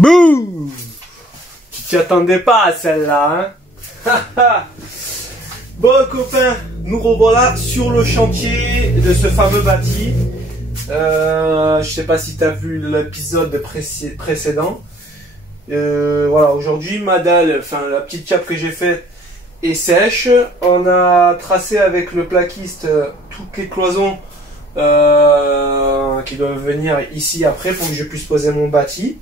Bouh! Tu t'y attendais pas à celle-là, hein? Bon copains, nous revoilà sur le chantier de ce fameux bâti. Je sais pas si tu as vu l'épisode précédent. Voilà, aujourd'hui ma dalle, enfin la petite cape que j'ai faite est sèche. On a tracé avec le plaquiste toutes les cloisons qui doivent venir ici après pour que je puisse poser mon bâti.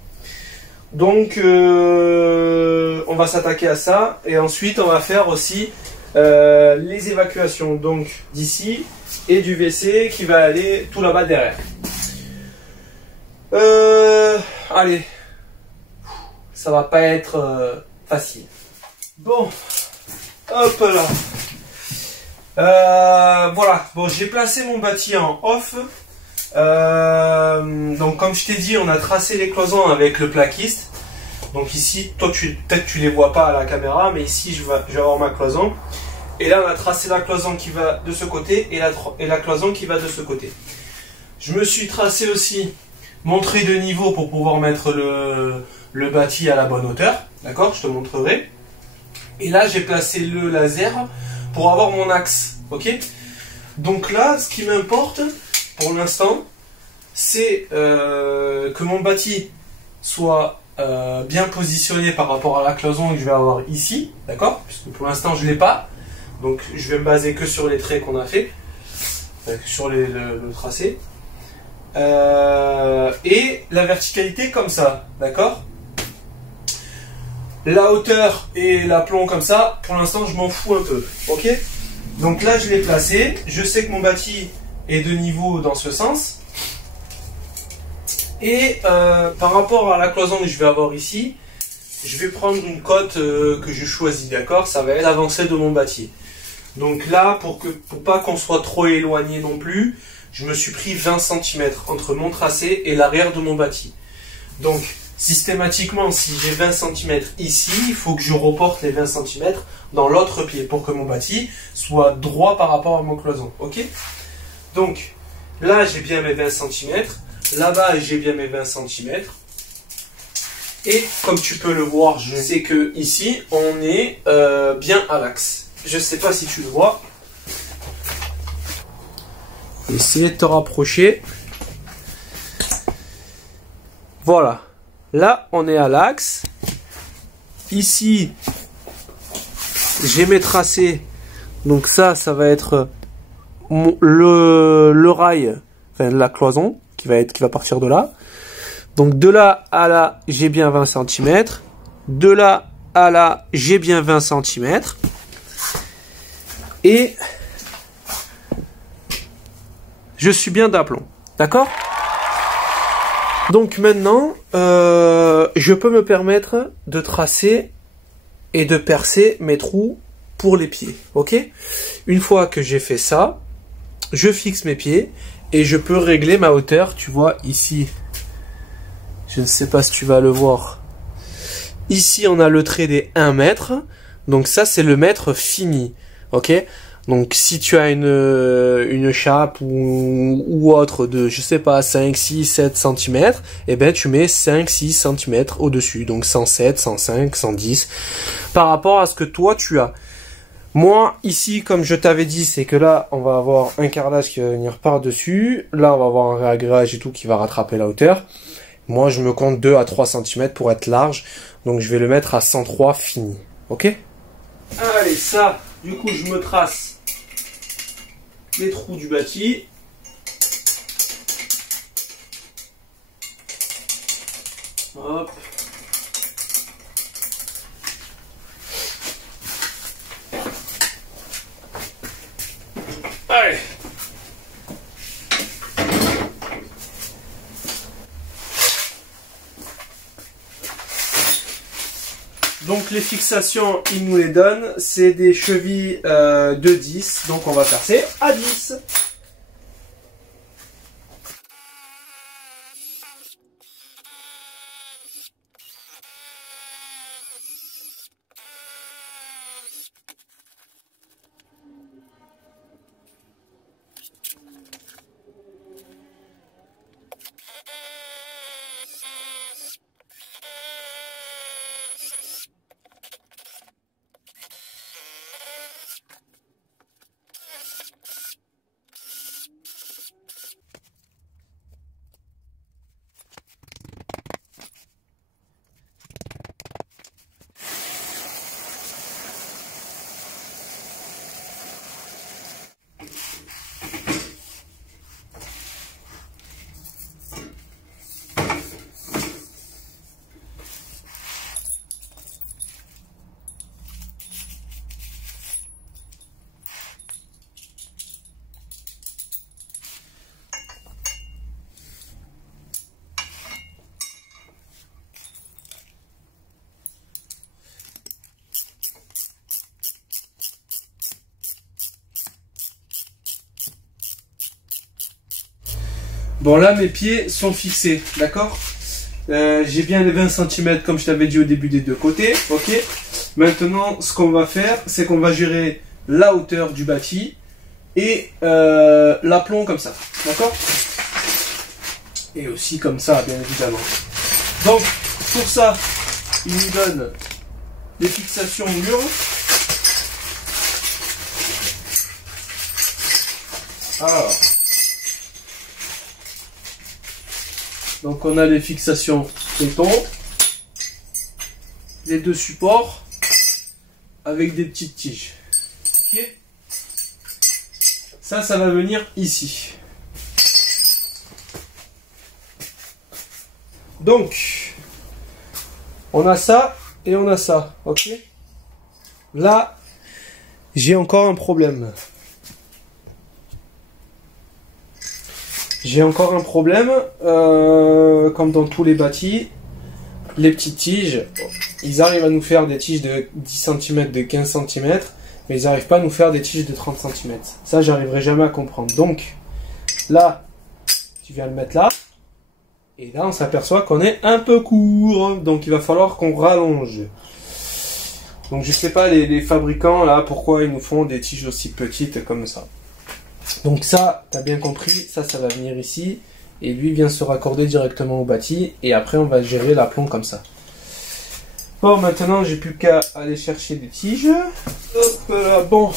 Donc on va s'attaquer à ça et ensuite on va faire aussi les évacuations donc d'ici et du WC qui va aller tout là-bas derrière. Allez, ça va pas être facile. Bon, hop là. Voilà, bon j'ai placé mon bâti en off. Donc comme je t'ai dit, on a tracé les cloisons avec le plaquiste. Donc ici, toi peut-être tu les vois pas à la caméra, mais ici je vais avoir ma cloison. Et là on a tracé la cloison qui va de ce côté et la cloison qui va de ce côté. Je me suis tracé aussi mon trait de niveau pour pouvoir mettre le bâti à la bonne hauteur. D'accord, je te montrerai. Et là j'ai placé le laser pour avoir mon axe. Ok. Donc là, ce qui m'importe pour l'instant, c'est que mon bâti soit bien positionné par rapport à la cloison que je vais avoir ici, d'accord? Puisque pour l'instant je ne l'ai pas, donc je vais me baser que sur les traits qu'on a fait, sur le tracé. Et la verticalité comme ça, d'accord? La hauteur et l'aplomb comme ça, pour l'instant je m'en fous un peu, ok? Donc là je l'ai placé, je sais que mon bâti est de niveau dans ce sens. Et par rapport à la cloison que je vais avoir ici, je vais prendre une cote que je choisis, d'accord? Ça va être l'avancée de mon bâti. Donc là, pour pas qu'on soit trop éloigné non plus, je me suis pris 20 cm entre mon tracé et l'arrière de mon bâti. Donc systématiquement, si j'ai 20 cm ici, il faut que je reporte les 20 cm dans l'autre pied pour que mon bâti soit droit par rapport à mon cloison. Ok? Donc là, j'ai bien mes 20 cm. Là-bas, j'ai bien mes 20 cm. Et comme tu peux le voir, je sais que ici, on est bien à l'axe. Je ne sais pas si tu le vois. Essayer de te rapprocher. Voilà. Là, on est à l'axe. Ici, j'ai mes tracés. Donc ça va être le rail, enfin la cloison qui va partir de là. Donc de là à là, j'ai bien 20 cm. De là à là, j'ai bien 20 cm. Et je suis bien d'aplomb. D'accord? Donc maintenant, je peux me permettre de tracer et de percer mes trous pour les pieds. Ok? Une fois que j'ai fait ça, je fixe mes pieds et je peux régler ma hauteur. Tu vois ici, je ne sais pas si tu vas le voir. Ici, on a le trait des 1 mètre. Donc ça, c'est le mètre fini. Ok? Donc si tu as une chape ou autre de, je sais pas, 5, 6, 7 cm, eh ben tu mets 5, 6 cm au-dessus. Donc 107, 105, 110 par rapport à ce que toi tu as. Moi, ici, comme je t'avais dit, c'est que là, on va avoir un carrelage qui va venir par-dessus. Là, on va avoir un réagrégage et tout qui va rattraper la hauteur. Moi, je me compte 2 à 3 cm pour être large. Donc, je vais le mettre à 103 fini. Ok? Allez, ça, du coup, je me trace les trous du bâti. Hop. Allez. Donc les fixations, il nous les donne. C'est des chevilles de 10. Donc on va percer à 10. Bon, là, mes pieds sont fixés, d'accord? J'ai bien les 20 cm comme je t'avais dit au début des deux côtés, ok? Maintenant, ce qu'on va faire, c'est qu'on va gérer la hauteur du bâti et l'aplomb comme ça, d'accord? Et aussi comme ça, bien évidemment. Donc, pour ça, il nous donne des fixations au mur. Alors, donc on a les fixations béton, les deux supports avec des petites tiges. Ok. Ça va venir ici. Donc, on a ça et on a ça, ok? Là, j'ai encore un problème. J'ai encore un problème, comme dans tous les bâtis, les petites tiges, ils arrivent à nous faire des tiges de 10 cm, de 15 cm, mais ils n'arrivent pas à nous faire des tiges de 30 cm. Ça, j'arriverai jamais à comprendre. Donc, là, tu viens le mettre là, et là, on s'aperçoit qu'on est un peu court, donc il va falloir qu'on rallonge. Donc, je sais pas, les fabricants, là, pourquoi ils nous font des tiges aussi petites comme ça. Donc ça, tu as bien compris, ça va venir ici. Et lui vient se raccorder directement au bâti. Et après, on va gérer l'aplomb comme ça. Bon, maintenant, j'ai plus qu'à aller chercher des tiges. Hop là, bon.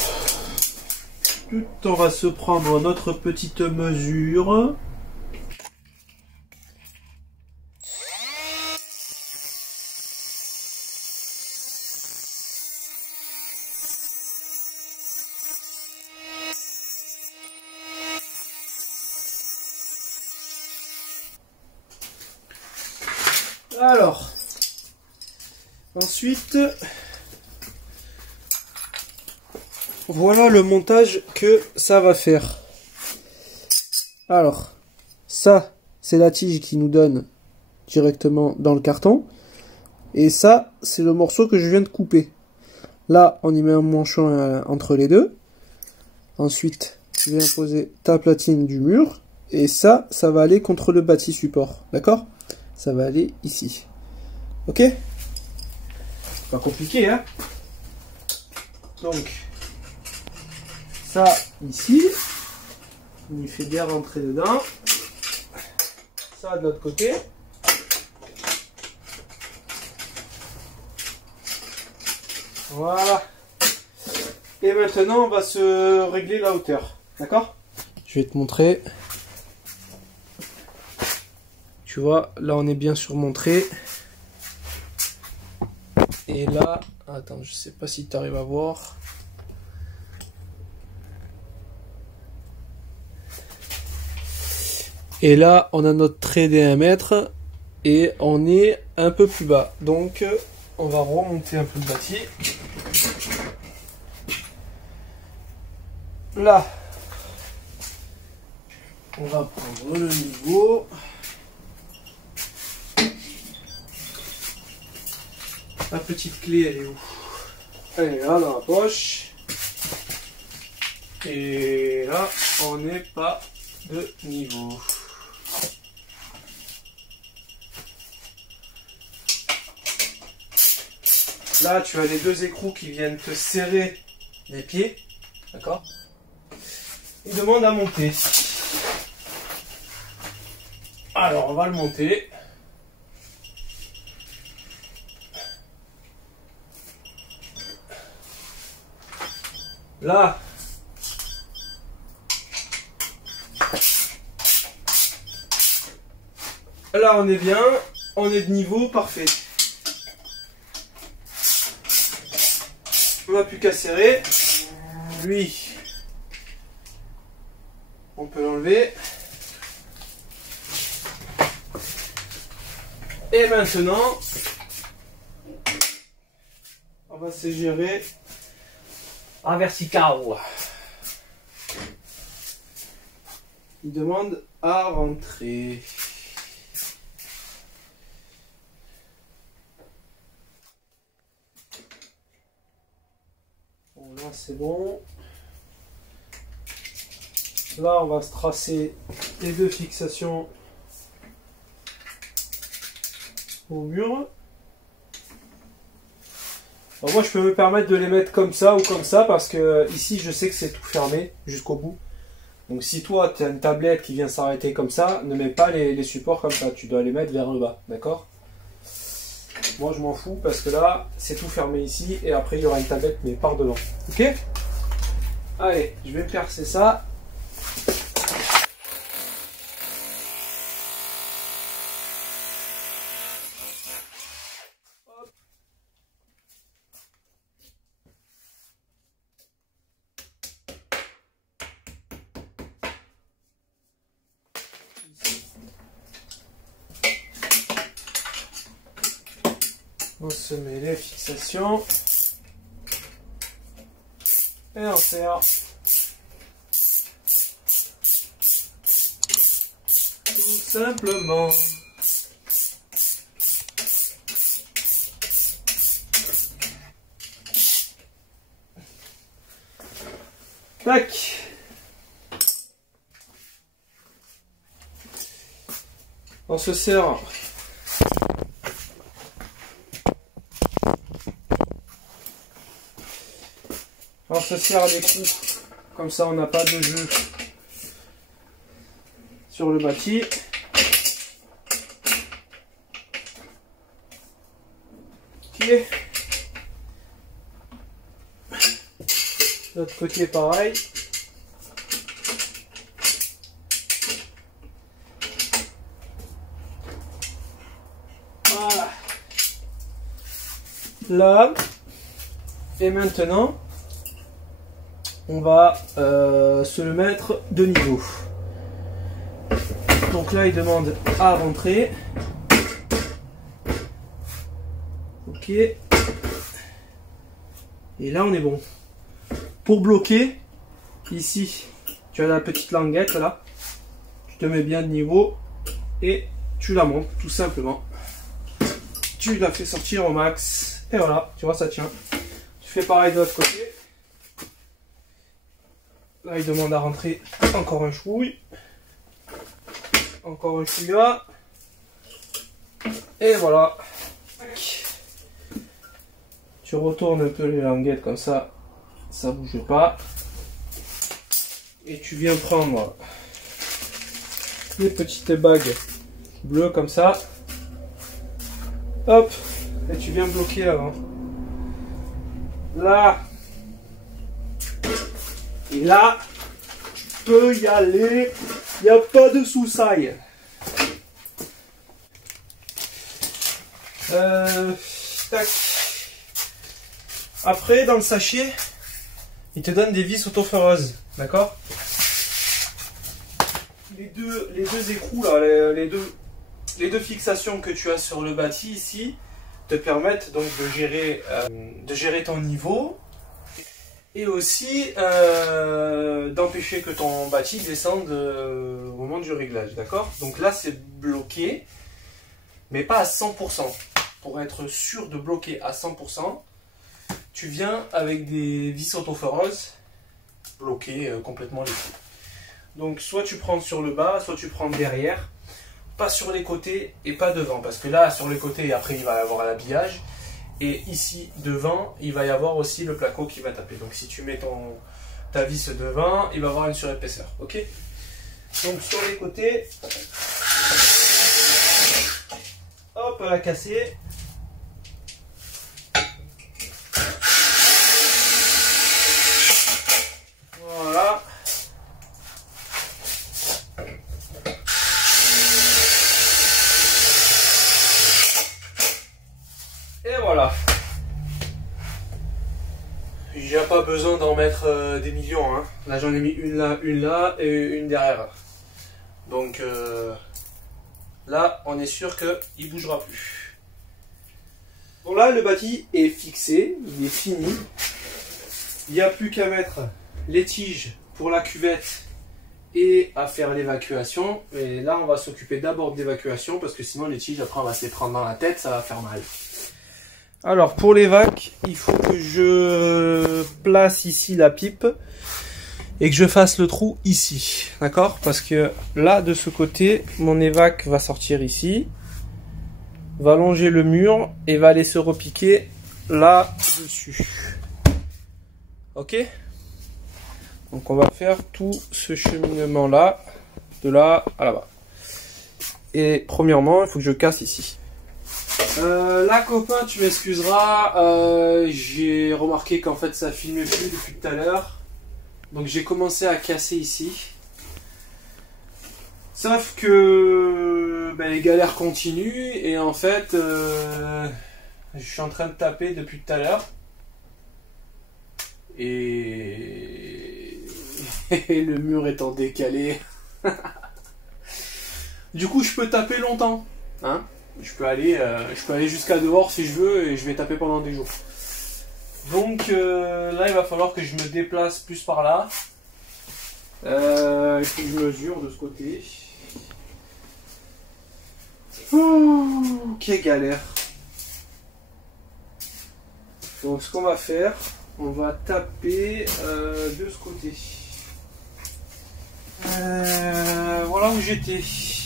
On va se prendre notre petite mesure. Alors, ensuite, voilà le montage que ça va faire. Alors, ça, c'est la tige qui nous donne directement dans le carton. Et ça, c'est le morceau que je viens de couper. Là, on y met un manchon entre les deux. Ensuite, tu viens poser ta platine du mur. Et ça va aller contre le bâti support. D'accord ? Ça va aller ici. Ok? Pas compliqué, hein? Donc, ça ici. On y fait bien rentrer dedans. Ça de l'autre côté. Voilà. Et maintenant, on va se régler la hauteur. D'accord? Je vais te montrer. Tu vois, là on est bien surmonté. Et là, attends, je sais pas si tu arrives à voir. Et là, on a notre trait des 1 mètre et on est un peu plus bas. Donc, on va remonter un peu le bâti. Là, on va prendre le niveau. La petite clé, elle est où? Elle est là dans la poche. Et là, on n'est pas de niveau. Là, tu as les deux écrous qui viennent te serrer les pieds. D'accord? Il demande à monter. Alors, on va le monter. Là, on est bien, on est de niveau, parfait. On n'a plus qu'à serrer. Lui, on peut l'enlever. Et maintenant, on va se gérer en vertical. Il demande à rentrer. Bon, là c'est bon. Là, on va se tracer les deux fixations au mur. Alors moi, je peux me permettre de les mettre comme ça ou comme ça parce que ici, je sais que c'est tout fermé jusqu'au bout. Donc si toi, tu as une tablette qui vient s'arrêter comme ça, ne mets pas les supports comme ça. Tu dois les mettre vers le bas, d'accord? Moi, je m'en fous parce que là, c'est tout fermé ici et après, il y aura une tablette mais par devant. Ok? Allez, je vais percer ça. On se met les fixations et on serre. Tout simplement. Tac. On se serre. On se serre les coups, comme ça on n'a pas de jeu sur le bâti. Ok. L'autre côté pareil. Voilà. Là. Et maintenant, on va se le mettre de niveau. Donc là, il demande à rentrer. Ok. Et là, on est bon. Pour bloquer, ici, tu as la petite languette là. Tu te mets bien de niveau et tu la montes tout simplement. Tu la fais sortir au max. Et voilà, tu vois, ça tient. Tu fais pareil de l'autre côté. Là, il demande à rentrer encore un chouille. Encore un chouïa. Et voilà. Tu retournes un peu les languettes comme ça. Ça bouge pas. Et tu viens prendre les petites bagues bleues comme ça. Hop. Et tu viens bloquer l'avant. Là. Et là, tu peux y aller, il n'y a pas de soussaille. Tac. Après, dans le sachet, il te donne des vis auto-ferreuses, d'accord? Les deux écrous, là, les deux fixations que tu as sur le bâti ici, te permettent donc de gérer ton niveau. Et aussi d'empêcher que ton bâti descende au moment du réglage, d'accord? Donc là c'est bloqué, mais pas à 100%. Pour être sûr de bloquer à 100%, tu viens avec des vis autoforeuses bloquer complètement les trous. Donc soit tu prends sur le bas, soit tu prends derrière, pas sur les côtés et pas devant, parce que là sur les côtés après il va y avoir l'habillage. Et ici, devant, il va y avoir aussi le placo qui va taper. Donc si tu mets ta vis devant, il va avoir une surépaisseur. Ok? Donc sur les côtés, hop, à la casser. Voilà. Et voilà. Il n'y a pas besoin d'en mettre des millions. Hein. Là, j'en ai mis une là et une derrière. Donc là, on est sûr qu'il ne bougera plus. Bon, là, le bâti est fixé, il est fini. Il n'y a plus qu'à mettre les tiges pour la cuvette et à faire l'évacuation. Mais là, on va s'occuper d'abord de l'évacuation parce que sinon, les tiges, après, on va se les prendre dans la tête, ça va faire mal. Alors pour l'évac, il faut que je place ici la pipe et que je fasse le trou ici, d'accord? Parce que là, de ce côté, mon évac va sortir ici, va longer le mur et va aller se repiquer là dessus. Ok? Donc on va faire tout ce cheminement là, de là à là-bas. Et premièrement, il faut que je casse ici. Là copain, tu m'excuseras, j'ai remarqué qu'en fait ça filmait plus depuis tout à l'heure. Donc j'ai commencé à casser ici. Sauf que ben, les galères continuent et en fait je suis en train de taper depuis tout à l'heure. Et le mur étant décalé. Du coup je peux taper longtemps. Hein, je peux aller jusqu'à dehors si je veux et je vais taper pendant des jours. Donc là il va falloir que je me déplace plus par là. Il faut que je mesure de ce côté. Oh, quelle galère. Donc ce qu'on va faire, on va taper de ce côté. Voilà où j'étais.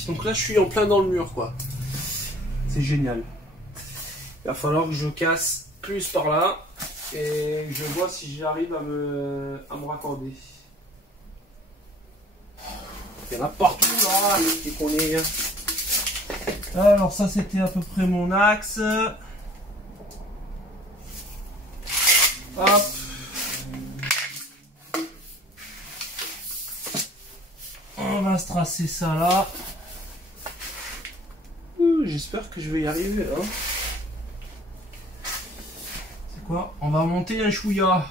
Donc là je suis en plein dans le mur quoi. C'est génial. Il va falloir que je casse plus par là et je vois si j'arrive à me raccorder. Il y en a partout là, les qu'on est. Alors ça c'était à peu près mon axe. Hop. On va se tracer ça là. J'espère que je vais y arriver là. C'est quoi? On va monter un chouïa.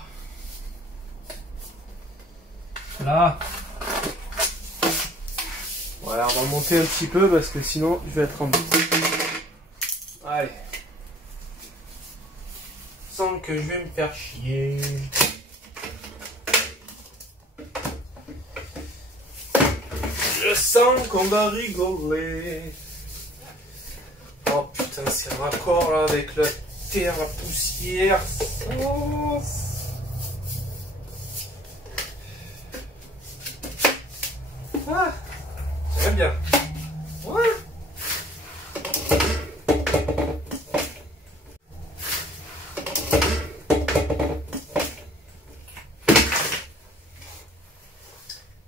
Là. Voilà, on va monter un petit peu parce que sinon je vais être en embêté. Allez. Sans que je vais me faire chier. Je sens qu'on va rigoler. Oh putain, c'est raccord là avec la terre, la poussière. Oh. Ah, j'aime bien. Ouais.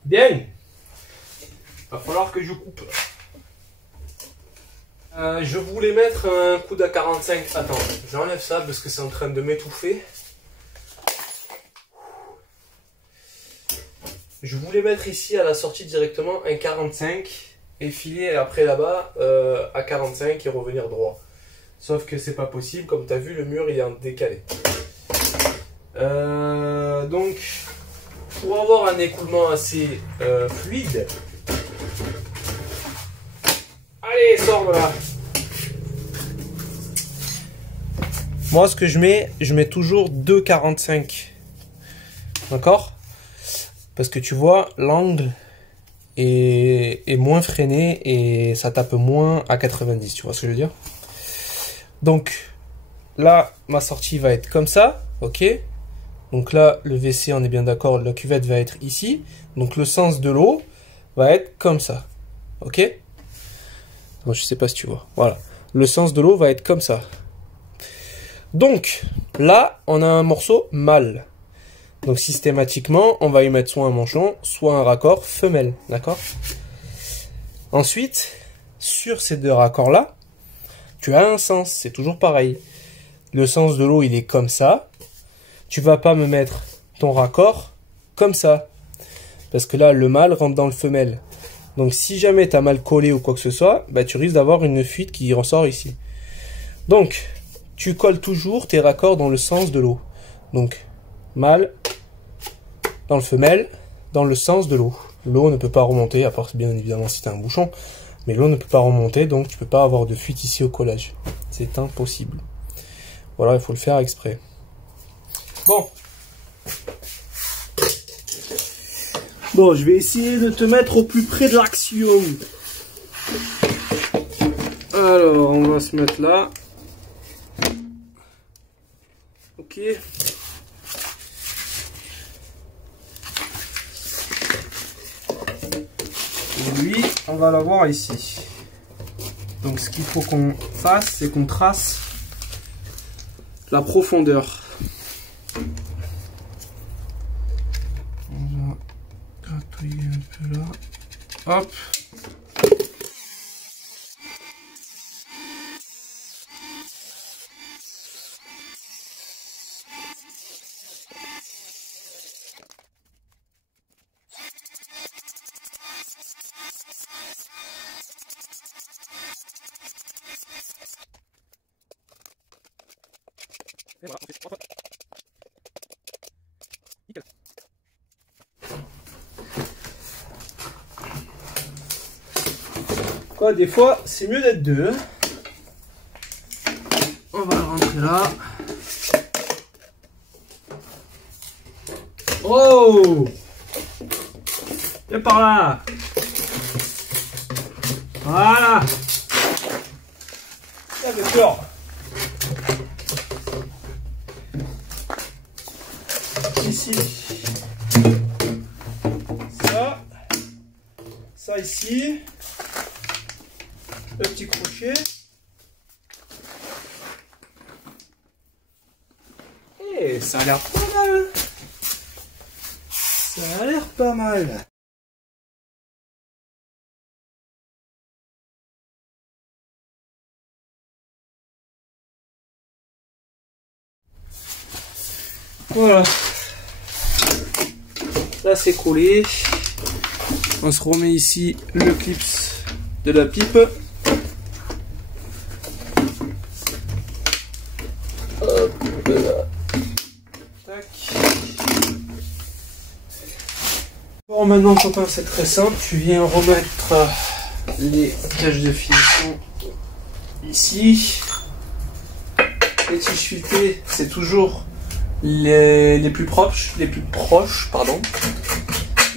Bien. Va falloir que je coupe. Je voulais mettre un coude à 45. Attends, j'enlève ça parce que c'est en train de m'étouffer. Je voulais mettre ici à la sortie directement un 45 et filer après là-bas à 45 et revenir droit. Sauf que c'est pas possible, comme tu as vu, le mur il est en décalé. Donc, pour avoir un écoulement assez fluide, allez, sors de là. Moi, ce que je mets toujours 2,45. D'accord? Parce que tu vois, l'angle est moins freiné et ça tape moins à 90. Tu vois ce que je veux dire? Donc, là, ma sortie va être comme ça. Ok? Donc là, le WC, on est bien d'accord, la cuvette va être ici. Donc, le sens de l'eau va être comme ça. Ok? Bon, je sais pas si tu vois. Voilà. Le sens de l'eau va être comme ça. Donc, là, on a un morceau mâle. Donc, systématiquement, on va y mettre soit un manchon, soit un raccord femelle. D'accord? Ensuite, sur ces deux raccords-là, tu as un sens. C'est toujours pareil. Le sens de l'eau, il est comme ça. Tu vas pas me mettre ton raccord comme ça. Parce que là, le mâle rentre dans le femelle. Donc, si jamais tu as mal collé ou quoi que ce soit, bah, tu risques d'avoir une fuite qui ressort ici. Donc, tu colles toujours tes raccords dans le sens de l'eau. Donc, mâle dans le femelle, dans le sens de l'eau. L'eau ne peut pas remonter, à part bien évidemment si tu as un bouchon. Mais l'eau ne peut pas remonter, donc tu peux pas avoir de fuite ici au collage. C'est impossible. Voilà, il faut le faire exprès. Bon. Bon, je vais essayer de te mettre au plus près de l'action. Alors, on va se mettre là. Ok. lui, on va l'avoir ici. Donc ce qu'il faut qu'on fasse, c'est qu'on trace la profondeur. On va gratouiller un peu là. Hop. Et voilà, on fait 3 fois. Nickel. Quoi, des fois, c'est mieux d'être deux. On va le rentrer là. Oh! Viens par là! Voilà! Ça fait peur! Ici, ça ici, le petit crochet, et ça a l'air pas mal, ça a l'air pas mal. Voilà. Là c'est collé. On se remet ici le clip de la pipe. Hop là. Tac. Bon, maintenant copain, c'est très simple. Tu viens remettre les caches de finition ici. Les tiges filetées, c'est toujours les plus proches, pardon.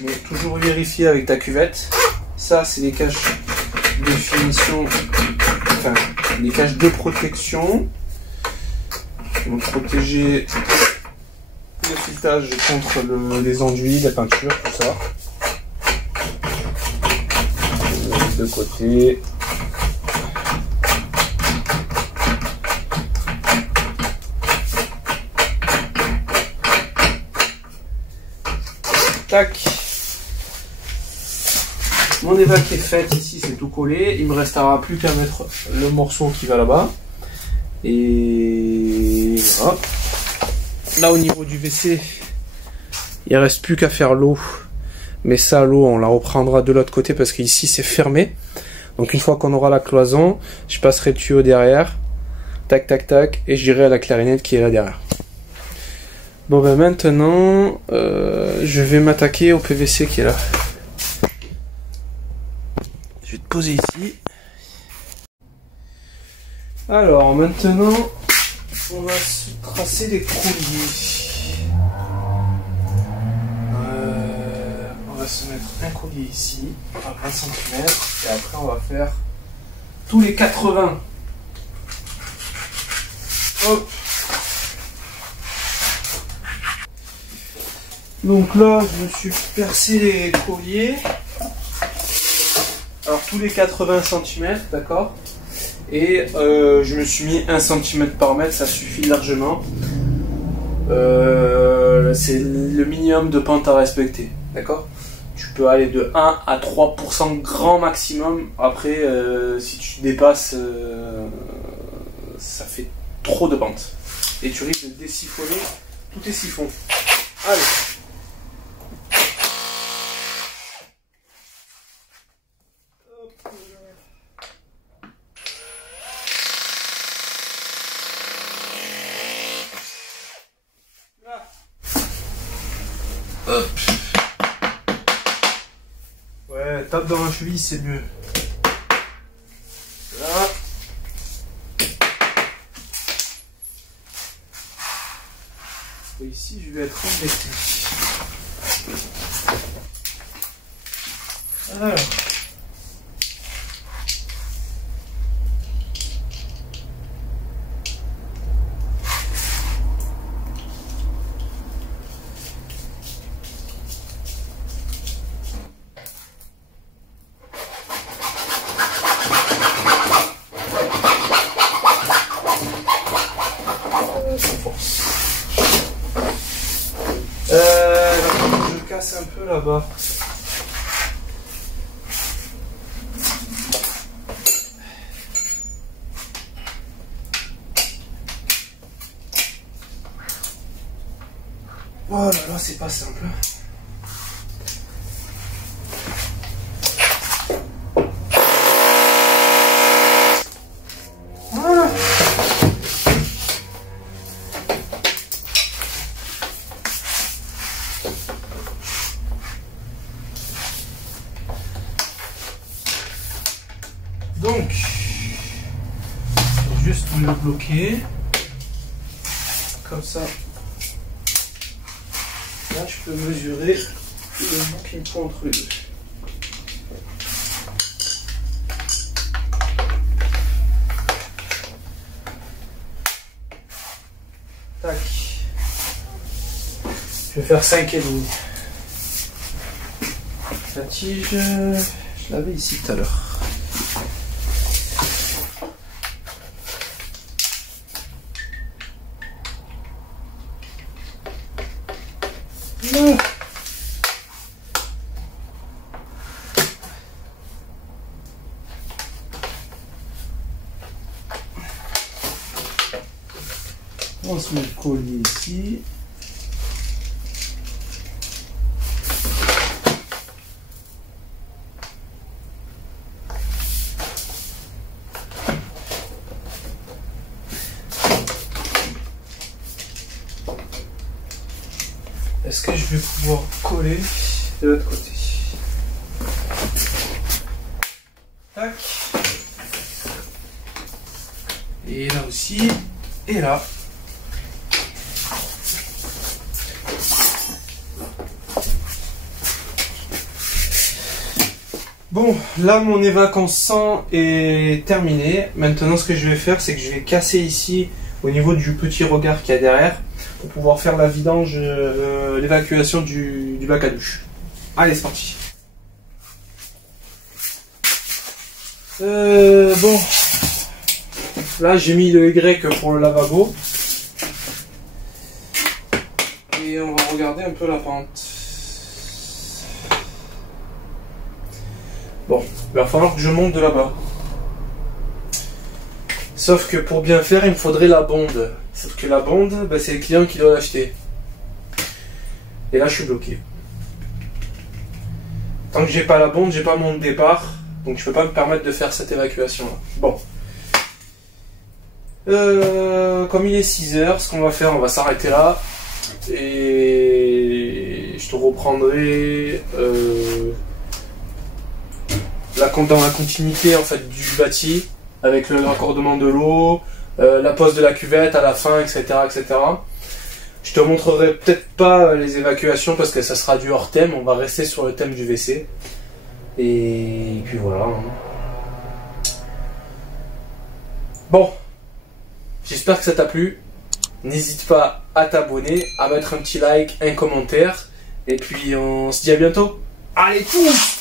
Mais toujours vérifier avec ta cuvette. Ça, c'est les caches de finition, enfin, les caches de protection qui vont protéger le filetage contre les enduits, la peinture, tout ça. De côté. Tac. Mon évac est faite, ici c'est tout collé, il me restera plus qu'à mettre le morceau qui va là-bas. Et voilà. Là au niveau du WC, il reste plus qu'à faire l'eau. Mais ça, l'eau, on la reprendra de l'autre côté parce qu'ici c'est fermé. Donc une fois qu'on aura la cloison, je passerai le tuyau derrière. Tac, tac, tac. Et j'irai à la clarinette qui est là derrière. Bon ben maintenant, je vais m'attaquer au PVC qui est là. Je vais te poser ici. Alors maintenant, on va se tracer les coulis. On va se mettre un collier ici, à 20 cm, et après on va faire tous les 80. Hop. Donc là, je me suis percé les colliers. Alors tous les 80 cm, d'accord. Et je me suis mis 1 cm par mètre, ça suffit largement. C'est le minimum de pente à respecter, d'accord. Tu peux aller de 1 à 3% grand maximum. Après, si tu dépasses, ça fait trop de pente. Et tu risques de désiphonner tous tes siphons. Allez. Hop. Ouais, tape dans la cheville, c'est mieux. Là. Et ici, je vais être embêté. Alors. là-bas. Oh là là, c'est pas simple. Voilà. Donc, juste le bloquer. Comme ça. Là, je peux mesurer le bout qu'il me faut entre les deux. Tac. Je vais faire 5,5. La tige, je l'avais ici tout à l'heure. On se met le collier ici. Est-ce que je vais pouvoir coller de l'autre côté? Tac. Et là aussi. Et là. Bon, là mon évacance 100 est terminé. Maintenant ce que je vais faire, c'est que je vais casser ici au niveau du petit regard qu'il y a derrière pour pouvoir faire la vidange, l'évacuation du bac à douche. Allez, c'est parti. Bon, là j'ai mis le Y pour le lavabo. Et on va regarder un peu la pente. Bon, il va falloir que je monte de là-bas. Sauf que pour bien faire, il me faudrait la bonde. Sauf que la bonde, ben, c'est le client qui doit l'acheter. Et là, je suis bloqué. Tant que j'ai pas la bonde, j'ai pas mon départ. Donc je peux pas me permettre de faire cette évacuation-là. Bon. Comme il est 6 heures, ce qu'on va faire, on va s'arrêter là. Et je te reprendrai... dans la continuité en fait du bâti avec le raccordement de l'eau, la pose de la cuvette à la fin, etc., etc. Je te montrerai peut-être pas les évacuations parce que ça sera du hors thème. On va rester sur le thème du WC et puis voilà. Bon, j'espère que ça t'a plu. N'hésite pas à t'abonner, à mettre un petit like, un commentaire et puis on se dit à bientôt. Allez, tous!